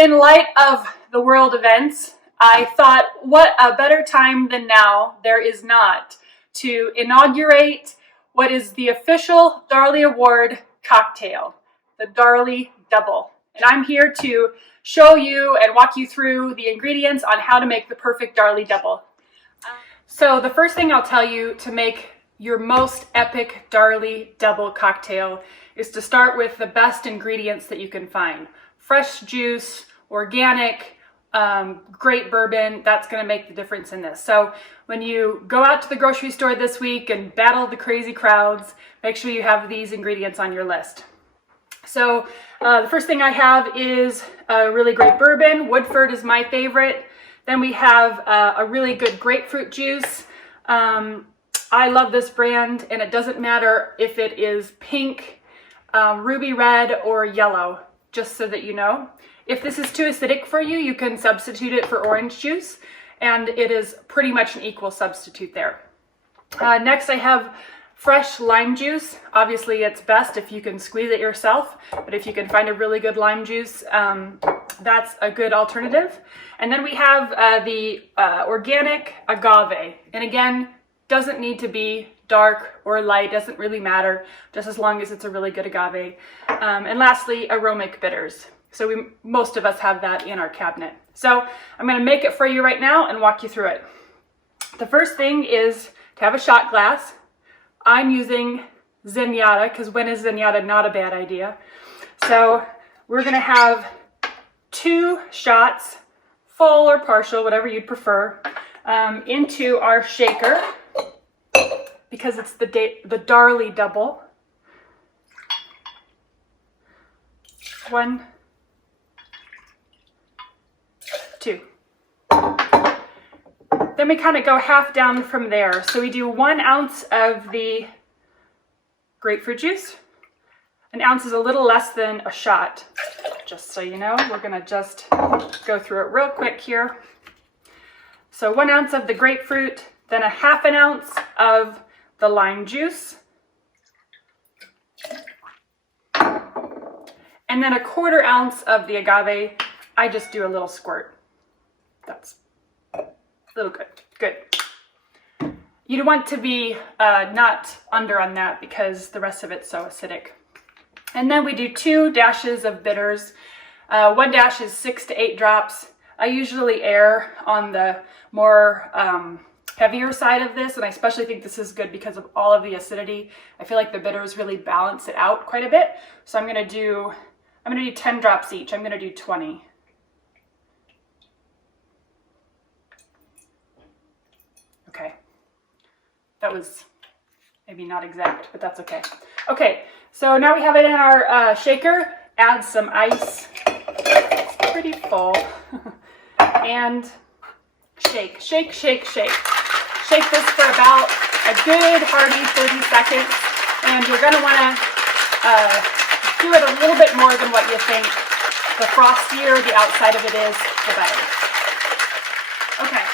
in light of the world events, I thought, what a better time than now, there is not, to inaugurate what is the official Darley Award cocktail, the Darley Double. And I'm here to show you and walk you through the ingredients on how to make the perfect Darley Double. So the first thing I'll tell you to make your most epic Darley Double cocktail is to start with the best ingredients that you can find. Fresh juice, organic, great bourbon. That's going to make the difference in this. So when you go out to the grocery store this week and battle the crazy crowds, make sure you have these ingredients on your list. So the first thing I have is a really great bourbon. Woodford is my favorite. Then we have a really good grapefruit juice. I love this brand, and it doesn't matter if it is pink, ruby red, or yellow, just so that you know. If this is too acidic for you, you can substitute it for orange juice, and it is pretty much an equal substitute there. Next, I have fresh lime juice. Obviously, it's best if you can squeeze it yourself, but if you can find a really good lime juice, that's a good alternative. And then we have the organic agave. And again, doesn't need to be dark or light, doesn't really matter, just as long as it's a really good agave. And lastly, aromatic bitters. So most of us have that in our cabinet. So I'm gonna make it for you right now and walk you through it. The first thing is to have a shot glass. I'm using Zenyatta, because when is Zenyatta not a bad idea? So we're gonna have 2 shots, full or partial, whatever you'd prefer, into our shaker, because it's the Darley Double. 1, 2. Then we kind of go half down from there. So we do 1 ounce of the grapefruit juice. An ounce is a little less than a shot, just so you know. We're gonna just go through it real quick here. So 1 ounce of the grapefruit, then a half an ounce of the lime juice, and then a 1/4 ounce of the agave. I just do a little squirt. That's a little good. You want to be not under on that because the rest of it's so acidic. And then we do 2 dashes of bitters. 1 dash is 6 to 8 drops. I usually err on the more heavier side of this, and I especially think this is good because of all of the acidity. I feel like the bitters really balance it out quite a bit. So I'm gonna do 10 drops each. I'm gonna do 20. Okay, that was maybe not exact, but that's okay. Okay, so now we have it in our shaker. Add some ice. It's pretty full. And shake, shake, shake, shake. Shake this for about a good hearty 30 seconds. And you're gonna wanna do it a little bit more than what you think. The frostier the outside of it is, the better. Okay.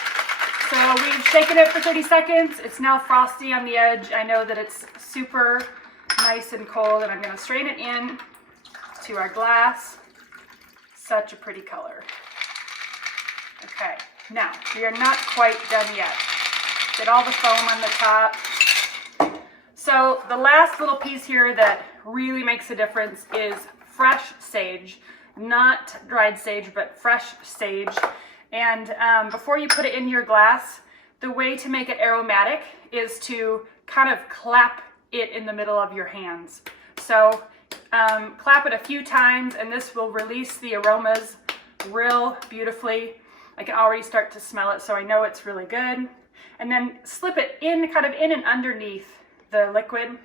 So we've shaken it for 30 seconds. It's now frosty on the edge. I know that it's super nice and cold, and I'm gonna strain it in to our glass. Such a pretty color. Okay, now we are not quite done yet. Get all the foam on the top. So the last little piece here that really makes a difference is fresh sage, not dried sage, but fresh sage. And before you put it in your glass, the way to make it aromatic is to kind of clap it in the middle of your hands. So clap it a few times, and this will release the aromas real beautifully. I can already start to smell it, so I know it's really good. And then slip it in, kind of in and underneath the liquid.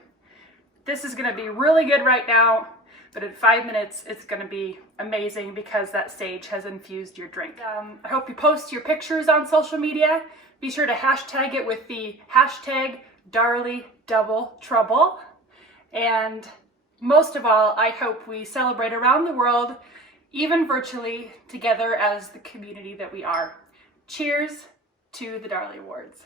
This is gonna be really good right now, but in 5 minutes, it's gonna be amazing because that sage has infused your drink. I hope you post your pictures on social media. Be sure to hashtag it with the hashtag Darley Double Trouble. And most of all, I hope we celebrate around the world, even virtually, together as the community that we are. Cheers to the Darley Awards.